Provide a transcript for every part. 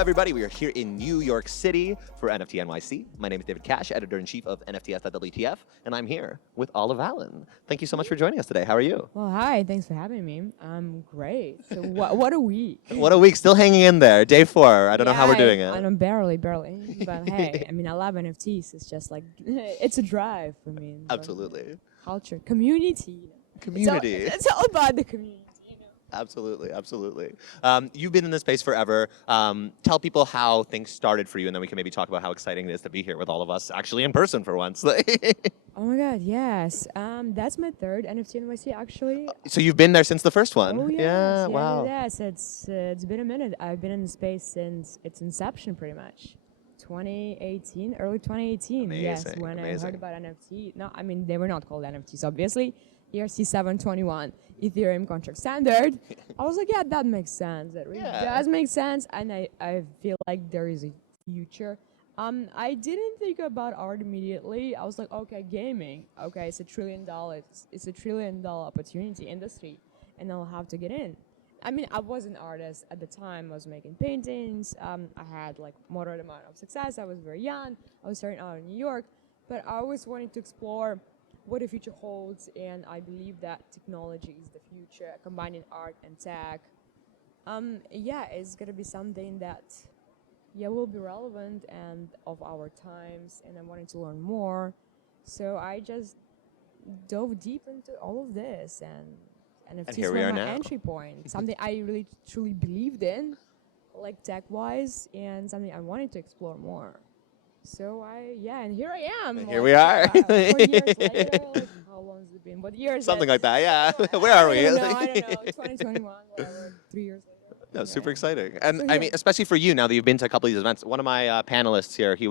everybody. We are here in New York City for NFT.NYC. My name is David Cash, editor-in-chief of NFTS.WTF, and I'm here with Olive Allen. Thank you so much for joining us today. How are you? Well, hi. Thanks for having me. I'm great. So what a week. What a week. Still hanging in there. Day 4. I don't know how we're doing it. I know barely. But hey, I mean, I love NFTs. It's just like, it's a drive for me. Absolutely. Culture, community. Community. It's all about the community. Absolutely, absolutely. You've been in this space forever. Tell people how things started for you, and then we can maybe talk about how exciting it is to be here with all of us, actually in person for once. Oh my God, yes. That's my third NFT.NYC actually. So you've been there since the first one? Oh yes, Yeah, wow. Yes. It's been a minute. I've been in the space since its inception, pretty much. 2018, early 2018. Amazing, Yes, when amazing. I heard about NFT. No, I mean they were not called NFTs, obviously. ERC-721, Ethereum contract standard. I was like, yeah, that makes sense. That really does make sense, and I feel like there is a future. I didn't think about art immediately. I was like, okay, gaming. Okay, it's $1 trillion. It's $1 trillion opportunity industry, and I'll have to get in. I mean, I was an artist at the time. I was making paintings. I had like moderate amount of success. I was very young. I was starting out in New York, but I always wanted to explore what the future holds, and I believe that technology is the future, combining art and tech. Yeah, it's gonna be something that, will be relevant and of our times, and I wanted to learn more. So I just dove deep into all of this, and NFTs here we were are my now. entry point, something I really truly believed in, like tech-wise, and something I wanted to explore more. So and here I am. And here we are. 4 years later, like how long has it been? What years? Something like that, yeah. Where are we? I don't know. 2021, whatever. 3 years later. No, super exciting. And So, I yeah. mean, especially for you now that you've been to a couple of these events. One of my panelists here, he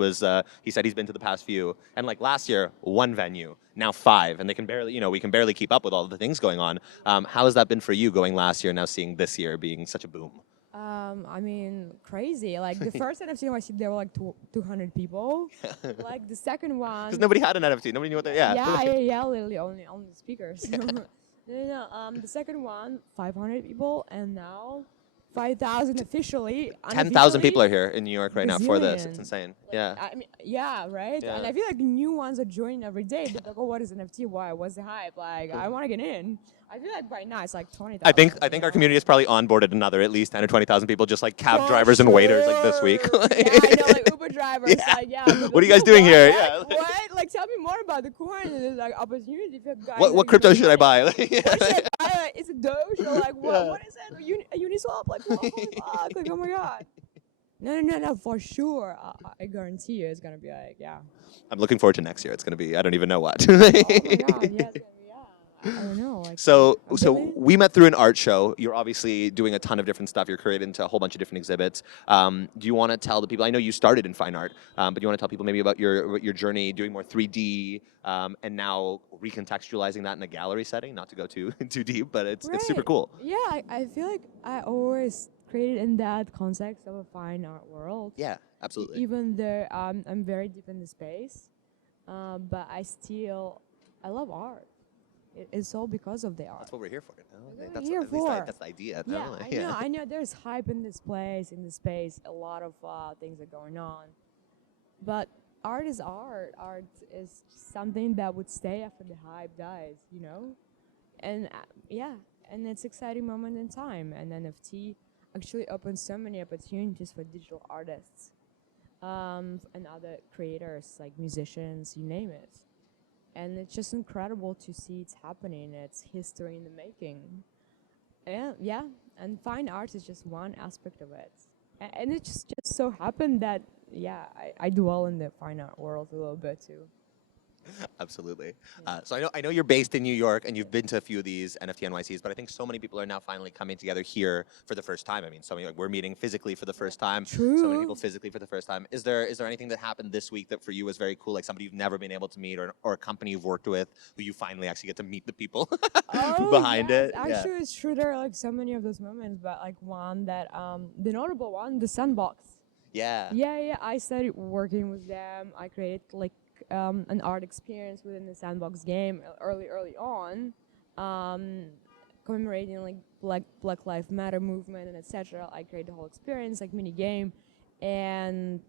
said he's been to the past few. And like last year, 1 venue, now 5. And they can barely, we can barely keep up with all of the things going on. How has that been for you going last year, now seeing this year being such a boom? I mean, crazy. Like the first NFT there were like 200 people. Like the second one. Because nobody had an NFT. Nobody knew what they Yeah, literally only the speakers. No. The second one, 500 people, and now 5,000 officially. 10,000 people are here in New York right now for this. It's Gazillion. insane. Like, Yeah. I mean, yeah, right? Yeah. And I feel like new ones are joining every day. They're like, oh, what is NFT? Why? What's the hype? Like, I want to get in. I feel like right now it's like 20,000. I think our community has probably onboarded another at least 10 or 20,000 people, just like cab drivers and waiters like this week. Yeah, I know, like Uber drivers. Yeah. Like, yeah. What are you guys doing here? Yeah. What? Like, tell me more about the coin and there's like opportunity for guys. What crypto should I buy? What should I buy? Like, is it Doge or like what is it? A Uniswap? Like, holy fuck! Like, oh my god. No, for sure. I guarantee you it's gonna be like, yeah. I'm looking forward to next year. It's going to be, I don't even know what. Oh my god, yeah, it's gonna be, yeah. I don't know. Like, So really? we met through an art show. You're obviously doing a ton of different stuff. You're creating into a whole bunch of different exhibits. Do you want to tell the people? I know you started in fine art, but do you want to tell people maybe about your journey doing more 3D and now recontextualizing that in a gallery setting? Not to go too deep, but it's super cool. Yeah, I feel like I always created in that context of a fine art world. Yeah, absolutely. Even though I'm very deep in the space, but I love art. It's all because of the art. That's what we're here for. That's That's what we're at here least for. that's the idea. Yeah, No? I know. There's hype in this place, in this space. A lot of things are going on, but art is art. Art is something that would stay after the hype dies. And and it's an exciting moment in time. And NFT actually opens so many opportunities for digital artists and other creators like musicians, you name it. And it's just incredible to see it's happening. It's history in the making. And fine art is just one aspect of it. And it just so happened that, I dwell in the fine art world a little bit too. Absolutely. So I know you're based in New York and you've been to a few of these NFT.NYCs, but I think so many people are now finally coming together here for the first time. I mean, we're meeting physically for the first time. True. So many people physically for the first time. Is there anything that happened this week that for you was very cool, like somebody you've never been able to meet or a company you've worked with who you finally actually get to meet the people behind it? Actually, it's true. There are like so many of those moments, but like one that, the notable one, the Sandbox. Yeah. Yeah. I started working with them. I created like an art experience within the Sandbox game early on, commemorating like Black Lives Matter movement and etc. I created the whole experience, like mini game, And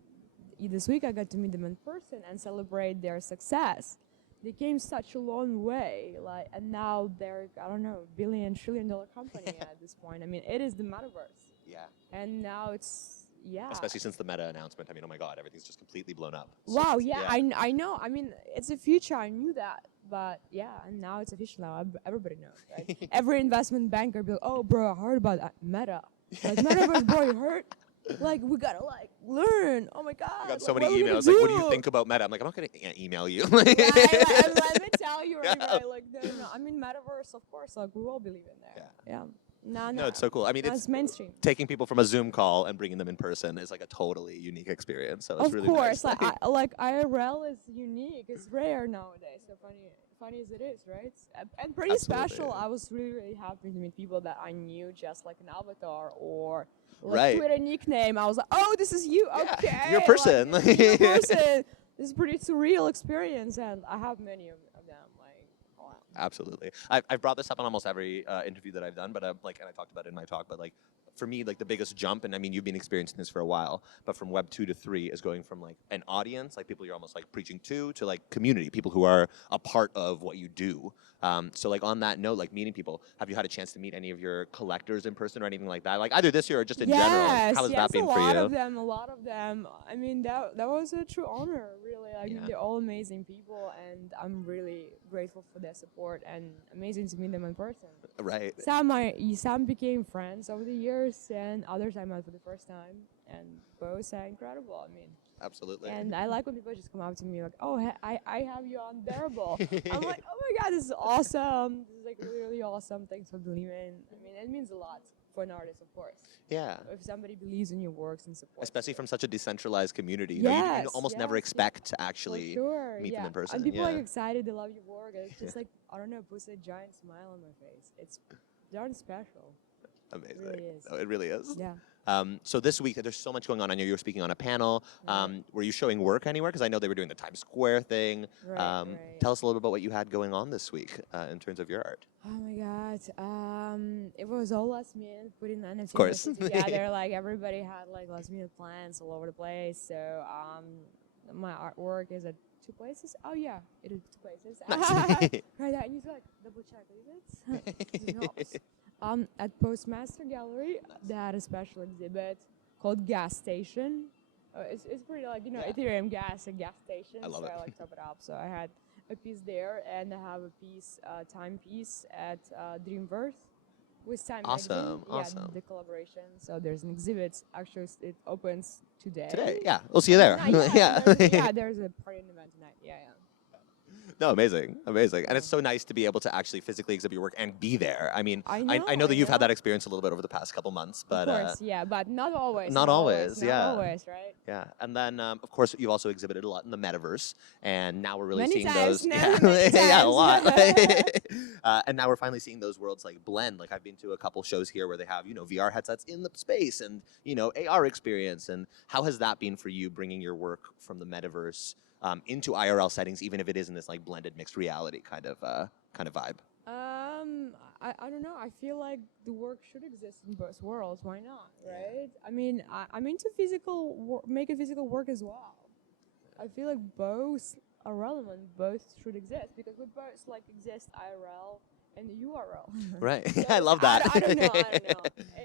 this week I got to meet them in person and celebrate their success. They came such a long way, like, and now they're, I don't know, billion, trillion-dollar company at this point. I mean, it is the metaverse. Yeah. And now it's, Especially since the Meta announcement. I mean, oh my God, everything's just completely blown up. Wow, I know. I mean, it's the future. I knew that. But yeah, and now it's official now. Everybody knows, right? Every investment banker be like, oh, bro, I heard about that Meta. Like, Metaverse, bro, you heard? Like, we gotta, like, learn. Oh my God. I got so like, many emails. Like, what do you think about Meta? I'm like, I'm not going to email you. Right, and let me tell you, right, like, no, I mean, Metaverse, of course, like, we all believe in there. Yeah. No, it's so cool. I mean, it's mainstream. Taking people from a Zoom call and bringing them in person is like a totally unique experience. So it's really nice. Of course, like IRL is unique. It's rare nowadays. So funny as it is, right? And pretty special. I was really happy to meet people that I knew just like an avatar or like Twitter nickname. I was like, oh, this is you. Okay, you're a person. Like, you're a person. This is a pretty surreal experience, and I have many of them. Absolutely. I've brought this up on almost every interview that I've done, but and I talked about it in my talk, but like for me, like the biggest jump, and I mean, you've been experiencing this for a while, but from Web 2 to 3 is going from like an audience, like people you're almost like preaching to like community, people who are a part of what you do. So like on that note, like meeting people, have you had a chance to meet any of your collectors in person or anything like that? Like either this year or just in general? How has that been for you? A lot of them. I mean, that was a true honor, really. I mean, they're all amazing people, and I'm really grateful for their support, and amazing to meet them in person. Right. Some became friends over the years, and others I met for the first time, and both are incredible. I mean, absolutely. And I like when people just come up to me like, oh, I have you on Bearable. I'm like, oh my God, this is awesome. This is like really awesome. Thanks for believing. I mean, it means a lot for an artist, of course. Yeah. If somebody believes in your works and supports. Especially from such a decentralized community. You know, you almost never expect to actually meet them in person. And people are excited, they love your work. And it's just like, I don't know, puts a giant smile on my face. It's darn special. Amazing. It really is. Oh, it really is. Yeah. So this week, there's so much going on. I know you were speaking on a panel. Were you showing work anywhere? Because I know they were doing the Times Square thing. Right. Tell us a little bit about what you had going on this week in terms of your art. Oh my God. It was all last minute, putting the NFTs of course. together. Like everybody had like last minute plans all over the place. So my artwork is at 2 places. Oh yeah, it is 2 places. Nice. Right, and you like double check, is it? At Postmaster Gallery, they had a special exhibit called Gas Station. It's pretty like, Ethereum gas, a gas station. I love it. I like top it up. So I had a piece there, and I have a piece, timepiece at Dreamverse with Time Magazine. Awesome. The collaboration. So there's an exhibit. Actually, it opens today. Today, yeah. We'll see you there. There's a party and event tonight. Yeah. No, amazing. And it's so nice to be able to actually physically exhibit your work and be there. I mean, I know that you've had that experience a little bit over the past couple months, but of course, but not always. Not always, right? Yeah, and then of course you've also exhibited a lot in the Metaverse, and now we're really many seeing times those. Now, yeah, a lot. And now we're finally seeing those worlds like blend. Like I've been to a couple shows here where they have VR headsets in the space and AR experience. And how has that been for you, bringing your work from the Metaverse into IRL settings, even if it is in this like blended mixed reality kind of vibe? I don't know. I feel like the work should exist in both worlds. Why not, right? I mean, I'm into making physical work as well. I feel like both are relevant. Both should exist because we both like exist IRL and the URL. Right. So I love that. I don't know.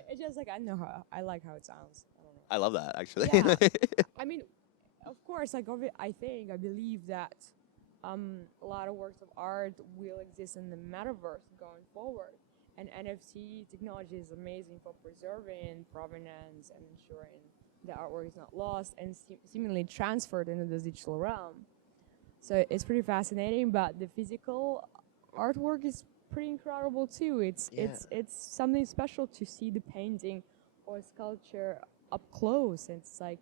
It's just like I like how it sounds. I don't know. I love that actually. Yeah. I mean, of course, I believe that a lot of works of art will exist in the metaverse going forward. And NFT technology is amazing for preserving provenance and ensuring the artwork is not lost and seemingly transferred into the digital realm. So it's pretty fascinating, but the physical artwork is pretty incredible too. It's something special to see the painting or sculpture up close. It's a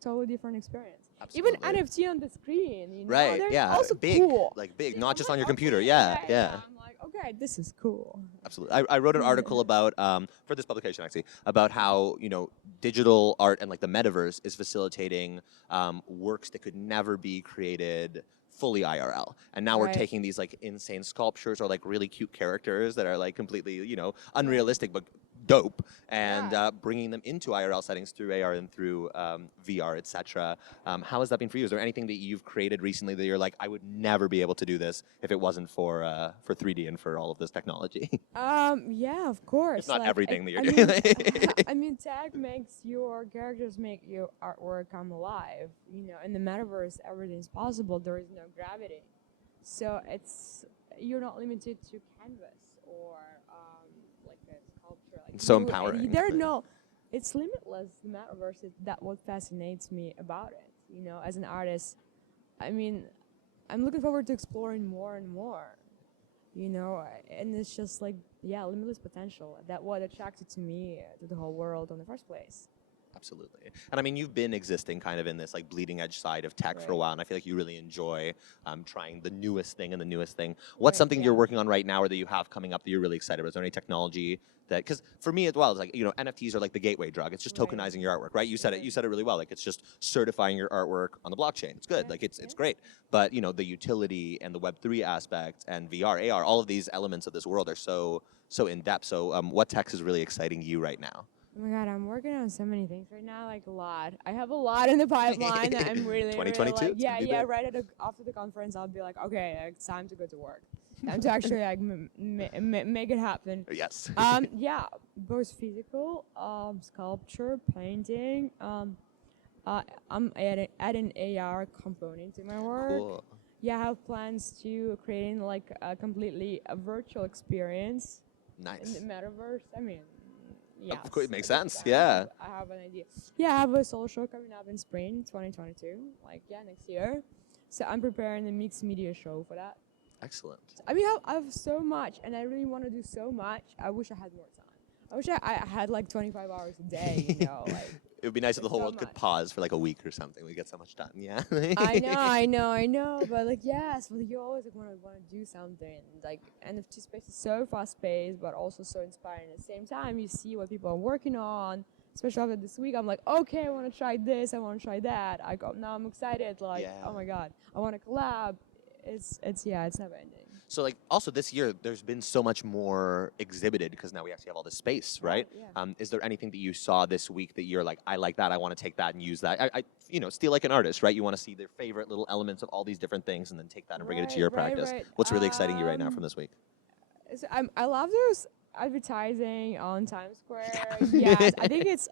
totally different experience. Absolutely. Even NFT on the screen, Right, they're also big, cool. like big, not just on your computer. Yeah. I'm like, okay, this is cool. Absolutely. I wrote an article about, for this publication actually, about how, digital art and like the metaverse is facilitating works that could never be created fully IRL. And now we're taking these like insane sculptures or like really cute characters that are like completely, unrealistic, but dope, and bringing them into IRL settings through AR and through VR, etc. How has that been for you? Is there anything that you've created recently that you're like, I would never be able to do this if it wasn't for 3D and for all of this technology? Yeah, of course. It's not like, everything that you're I doing. mean, I mean, tech makes your characters make your artwork come alive. You know, in the metaverse, everything's possible. There is no gravity, so you're not limited to canvas or like a sculpture. Like So empowering. It's limitless. The metaverse is that what fascinates me about it. You know, as an artist, I mean, I'm looking forward to exploring more and more. You know, and it's just like, yeah, limitless potential. That what attracted to me to the whole world in the first place. Absolutely. And I mean, you've been existing kind of in this like bleeding edge side of tech for a while, and I feel like you really enjoy trying the newest thing and the newest thing. What's something you're working on right now or that you have coming up that you're really excited about? Is there any technology that, because for me as well, it's like, you know, NFTs are like the gateway drug. It's just tokenizing your artwork, right? You said it really well. Like, it's just certifying your artwork on the blockchain. It's good. Like, it's great. But, you know, the utility and the Web3 aspect and VR, AR, all of these elements of this world are so in depth. So what tech is really exciting you right now? Oh my God, I'm working on so many things right now, like a lot. I have a lot in the pipeline that I'm really, 2022? Really like, right after the conference, I'll be like, okay, it's time to go to work. Time to actually like make it happen. Yes. Yeah, both physical, sculpture, painting. I'm adding AR component to my work. Cool. Yeah, I have plans to creating like a completely virtual experience. Nice. In the metaverse. I mean, yes. Of course, it makes sense. Yeah. I have an idea. Yeah, I have a solo show coming up in spring 2022. Like, yeah, next year. So I'm preparing a mixed media show for that. Excellent. I mean, I have so much, and I really want to do so much. I wish I had more time. I wish I had like 25 hours a day, you know, like. It would be nice if the whole world could pause for like a week or something. We get so much done. Yeah. I know. But like, yes, but you always like, want to do something. Like, NFT space is so fast paced, but also so inspiring. At the same time, you see what people are working on. Especially after this week, I'm like, okay, I want to try this. I want to try that. Now I'm excited. Like, oh my God, I want to collab. It's never ending. So like also this year, there's been so much more exhibited because now we actually have all this space, right? Yeah. Is there anything that you saw this week that you're like, I like that, I want to take that and use that? I you know, still like an artist, right? You want to see their favorite little elements of all these different things and then take that and bring it into your practice. What's really exciting you right now from this week? So I love those advertising on Times Square. Yes, I think it's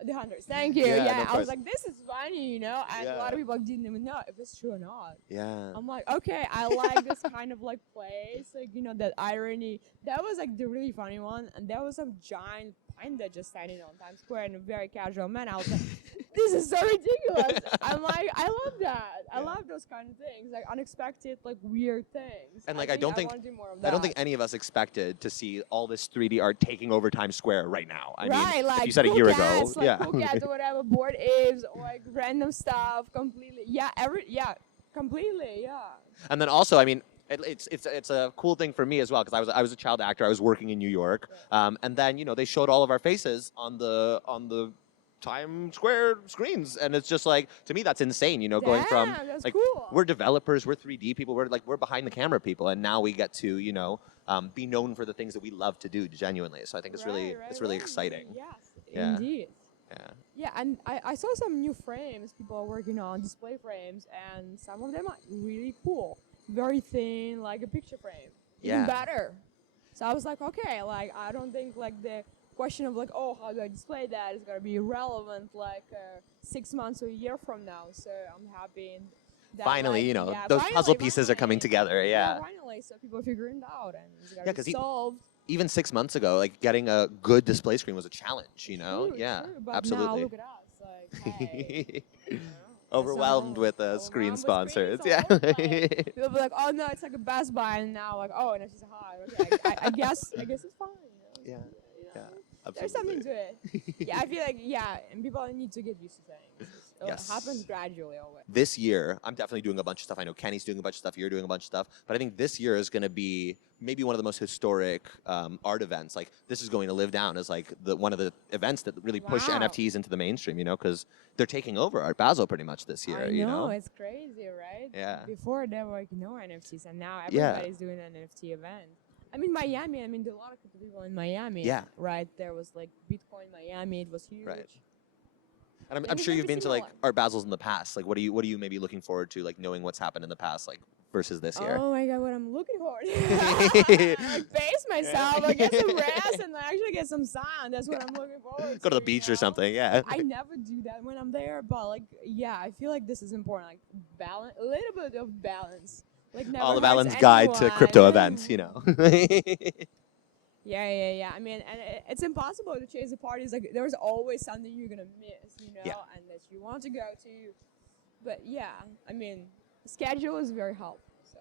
the Hunters. Thank you. Yeah, I was like, this is funny, you know, and a lot of people didn't even know if it's true or not. Yeah. I'm like, okay, I like this kind of like place, like, you know, that irony. That was like the really funny one, and there was some giant panda just standing on Times Square in a very casual manner. I was like, this is so ridiculous. I'm like, I love that. I love those kind of things, like unexpected, like weird things. And like, I don't think any of us expected to see all this 3D art taking over Times Square right now. I mean, like, if you said a year ago, cool cats or whatever, board apes or like random stuff, completely. Completely. And then also, I mean, it's a cool thing for me as well because I was a child actor. I was working in New York, and then you know they showed all of our faces on the Times Square screens, and it's just like, to me that's insane, you know. Going from like, cool. We're developers, we're 3D people, we're behind the camera people, and now we get to, you know, be known for the things that we love to do genuinely. So I think it's really exciting. Yes, Yeah. indeed. Yeah, and I saw some new frames people are working on, display frames, and some of them are really cool. Very thin, like a picture frame. Even better. So I was like, okay, like I don't think like the question of like, oh, how do I display that is gonna be relevant like 6 months or a year from now. So I'm happy that finally, you know, those puzzle pieces are coming together. Yeah, finally, so people are figuring it out and it's gonna be solved. Even 6 months ago, like getting a good display screen was a challenge, you know? True, but absolutely. Now look at us, like, hey, you know, overwhelmed with screen sponsors. Yeah. Like, people be like, oh no, it's like a Best Buy, and now like, oh, and it's just high. Okay, I guess it's fine. You know? Yeah. Absolutely. There's something to it. I feel like and people need to get used to things. It happens gradually always. This year, I'm definitely doing a bunch of stuff. I know Kenny's doing a bunch of stuff. You're doing a bunch of stuff. But I think this year is going to be maybe one of the most historic art events. Like, this is going to live down as like one of the events that really push NFTs into the mainstream, you know, because they're taking over Art Basel pretty much this year. I know, you know, it's crazy, right? Yeah. Before there were no NFTs, and now everybody's doing an NFT event. I mean, Miami. I mean, there are a lot of crypto people in Miami. Yeah. Right. There was like Bitcoin Miami. It was huge. Right. And I'm It was sure you've maybe been to like similar. Art Basels in the past. Like, what are you maybe looking forward to, like knowing what's happened in the past, like versus this year? Oh my god, what I'm looking for. I pace myself, I get some rest, and I actually get some sun. That's what I'm looking forward Go to the to, beach you or know? something. Yeah. I never do that when I'm there, but like, yeah, I feel like this is important. Like, balance, a little bit of balance. Like, never All the hurts Alan's guide to crypto anyone. events, you know. Yeah. I mean, and it's impossible to chase the parties. Like, there's always something you're gonna miss, you know, Yeah. and that you want to go to. But yeah, I mean, schedule is very helpful. So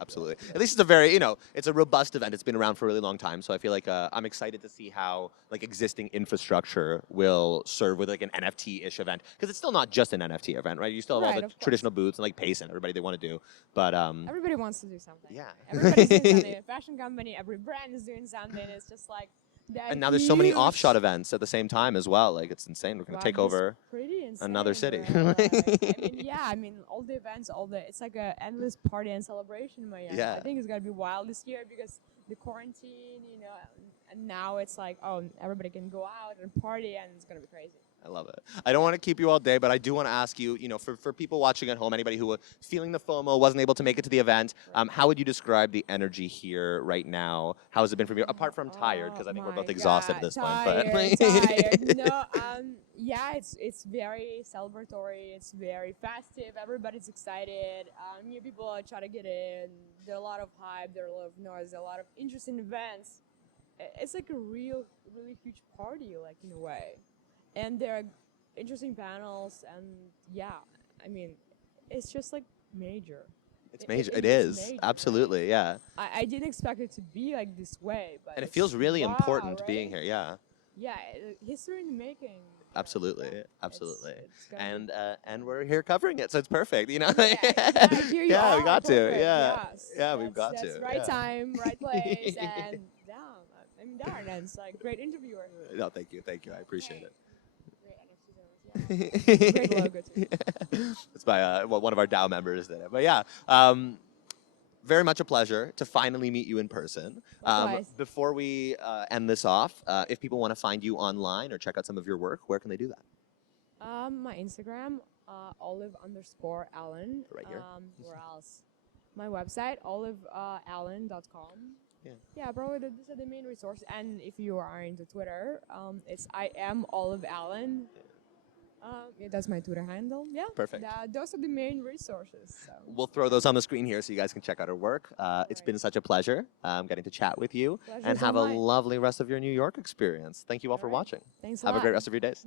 Absolutely. At least it's a very, it's a robust event. It's been around for a really long time. So I feel like I'm excited to see how like existing infrastructure will serve with like an NFT-ish event. Because it's still not just an NFT event, right? You still have all Right, the of course. traditional booths and like Pace and everybody they want to do. But everybody wants to do something. Yeah. Everybody's doing something. A fashion company, every brand is doing something. It's just like that. and now there's so many huge- offshot events at the same time as well. Like it's insane. We're going Wow, to take this over pretty insane, another city. right? I mean, all the events, it's like a endless party and celebration in Miami. Yeah. I think it's gonna be wild this year because the quarantine, and now it's like, oh, everybody can go out and party, and it's gonna be crazy. I love it. I don't want to keep you all day, but I do want to ask you, for people watching at home, anybody who was feeling the FOMO, wasn't able to make it to the event, how would you describe the energy here right now? How has it been for you? Apart from tired, because I think we're both exhausted at this point. But Tired. No, yeah, it's very celebratory. It's very festive. Everybody's excited. New people are trying to get in. There's a lot of hype. There's a lot of noise. A lot of interesting events. It's like a really huge party, like in a way. And there are interesting panels, and yeah, I mean, it's just like major. it's major. It It is is. major. Absolutely, yeah. I didn't expect it to be like this way, but And it it's- feels really wow, important right? being here, yeah. Yeah, history in the making. Absolutely, Yeah, absolutely. it's gonna And we're here covering it, so it's perfect, yeah, here you Yeah, are, we got to, perfect, yeah. yes. Yeah, we've got that's to, right yeah. time, right place, and damn, I mean, darn, and it's like great interviewer. No, thank you, I appreciate it. Great NFT service, yeah. Great logo too. It's by one of our DAO members did it. But yeah, very much a pleasure to finally meet you in person. Likewise. Before we end this off, if people want to find you online or check out some of your work, where can they do that? My Instagram, olive_Allen. Right here. Where else? My website, oliveallen.com. Yeah, probably these are the main resources. And if you are into Twitter, it's I am Olive Allen. Yeah, that's my Twitter handle. Yeah, Perfect. Those are the main resources. So. We'll throw those on the screen here so you guys can check out her work. It's been such a pleasure getting to chat with you. Pleasure's And have all a mine. lovely rest of your New York experience. Thank you all for All right. watching. Thanks a Have lot. a great rest of your days.